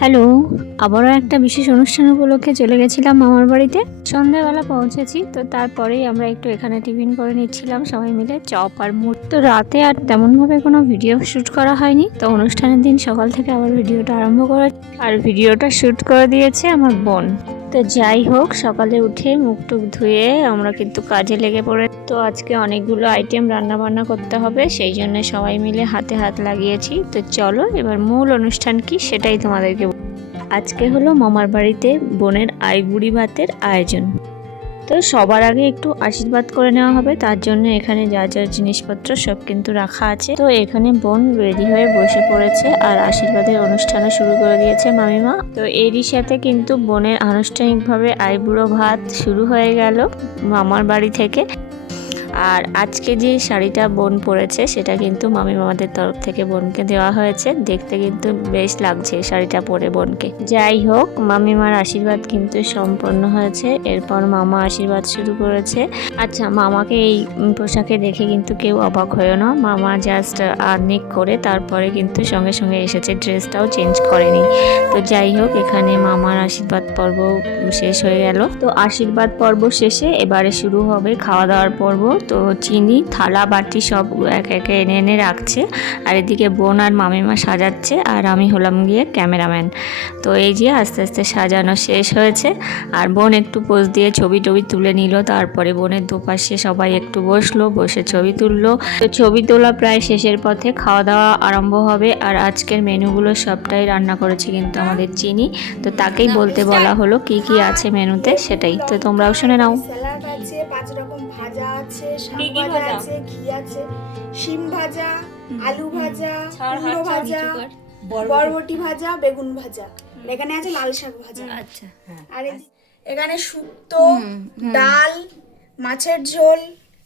Hello, আবারও একটা বিশেষ অনুষ্ঠান উপলক্ষে চলে গেছিলাম মামার বাড়িতে। সন্ধ্যাবেলা পৌঁছেছি, তো তারপরেই আমরা একটু এখানে টিফিন করে নিচ্ছিলাম সবাই মিলে, চপ আর মুড়ি। তো রাতে আর তেমনভাবে কোনো ভিডিও শ্যুট করা হয়নি, তো অনুষ্ঠানের দিন সকাল থেকে আবার ভিডিওটা আরম্ভ করে, আর ভিডিওটা শ্যুট করে দিয়েছে আমার বোন। তো যাই হোক, সকালে উঠে মুখ টুক ধুয়ে আমরা কিন্তু কাজে লেগে পড়ে। তো আজকে অনেকগুলো আইটেম রান্না বান্না করতে হবে, সেই জন্য সবাই মিলে হাতে হাত লাগিয়েছি। তো চলো এবার মূল অনুষ্ঠান কি সেটাই তোমাদেরকে। আজকে হলো মামার বাড়িতে বোনের আইবুড়ি ভাতের আয়োজন। তো সবার আগে একটু আশীর্বাদ করে নেওয়া হবে, তার জন্য এখানে যা যা জিনিসপত্র সব কিন্তু রাখা আছে। তো এখানে বোন রেডি হয়ে বসে পড়েছে আর আশীর্বাদের অনুষ্ঠানও শুরু করে দিয়েছে মামিমা। তো এরই সাথে কিন্তু বোনের আনুষ্ঠানিকভাবে আইবুড়ো ভাত শুরু হয়ে গেল মামার বাড়ি থেকে। আর আজকে যে শাড়িটা বোন পরেছে সেটা কিন্তু মামি মামাদের তরফ থেকে বোনকে দেওয়া হয়েছে। দেখতে কিন্তু বেশ লাগছে শাড়িটা পরে বোনকে। যাই হোক, মামিমার আশীর্বাদ কিন্তু সম্পন্ন হয়েছে। এরপর মামা আশীর্বাদ শুরু করেছে। আচ্ছা, মামাকে এই পোশাকে দেখে কিন্তু কেউ অবাক হয়েও না। মামা জাস্ট আর্নিক করে তারপরে কিন্তু সঙ্গে সঙ্গে এসেছে, ড্রেসটাও চেঞ্জ করেনি। তো যাই হোক, এখানে মামার আশীর্বাদ পর্ব শেষ হয়ে গেল। তো আশীর্বাদ পর্ব শেষে এবারে শুরু হবে খাওয়া দাওয়ার পর্ব। তো চিনি থালা বাটি সব এক একে এনে এনে রাখছে, আর এদিকে বোন আর মামিমা সাজাচ্ছে, আর আমি হলাম গিয়ে ক্যামেরাম্যান। তো এই যে আস্তে আস্তে সাজানো শেষ হয়েছে, আর বোন একটু পোজ দিয়ে ছবি টবি তুলে নিল। তারপরে বোনের দুপাশে সবাই একটু বসলো, বসে ছবি তুললো। তো ছবি তোলা প্রায় শেষের পথে, খাওয়া দাওয়া আরম্ভ হবে। আর আজকের মেনুগুলো সবটাই রান্না করেছে কিন্তু আমাদের চিনি। তো তাকেই বলতে বলা হলো কি কি আছে মেনুতে সেটাই, তো তোমরাও শুনে নাও। স্যালাড আছে, 5 রকম ভাজা আছে, শাক ভাজা আছে, ঘি আছে, শিম ভাজা, আলু ভাজা, কুমড়ো ভাজা, বরবটি ভাজা, বেগুন ভাজা, এখানে আছে লাল শাক ভাজা। আচ্ছা, আর এখানে শুক্তো, ডাল, মাছের ঝোল,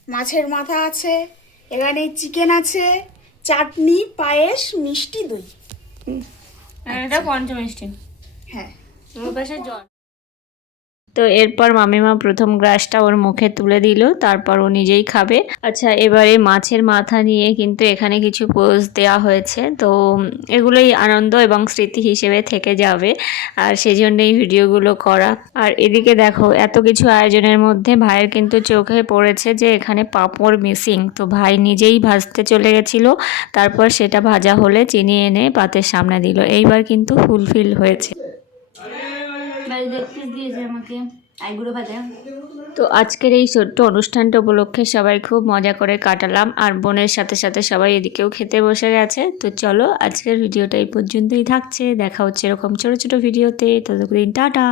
মাছের মাথা আছে, এখানে চিকেন আছে, চাটনি, পায়েস, মিষ্টি, দই। এটা পঞ্চমিষ্টি। হ্যাঁ, জল। তো এরপর মামিমা প্রথম গ্রাসটা ওর মুখে তুলে দিল, তারপর ও নিজেই খাবে। আচ্ছা, এবারে মাছের মাথা নিয়ে কিন্তু এখানে কিছু পোজ দেওয়া হয়েছে। তো এগুলোই আনন্দ এবং স্মৃতি হিসেবে থেকে যাবে, আর সেই জন্যই ভিডিওগুলো করা। আর এদিকে দেখো, এত কিছু আয়োজনের মধ্যে ভাইয়ের কিন্তু চোখে পড়েছে যে এখানে পাঁপড় মিসিং। তো ভাই নিজেই ভাজতে চলে গেছিলো, তারপর সেটা ভাজা হলে চিনি এনে পাতের সামনে দিল। এইবার কিন্তু ফুলফিল হয়েছে। তো আজকের এই ছোট্ট অনুষ্ঠানটা উপলক্ষে সবাই খুব মজা করে কাটালাম, আর বোনের সাথে সাথে সবাই এদিকেও খেতে বসে গেছে। তো চলো, আজকের ভিডিওটা এই পর্যন্তই থাকছে। দেখা হচ্ছে এরকম ছোট ছোট ভিডিওতে। ততদিন টাটা।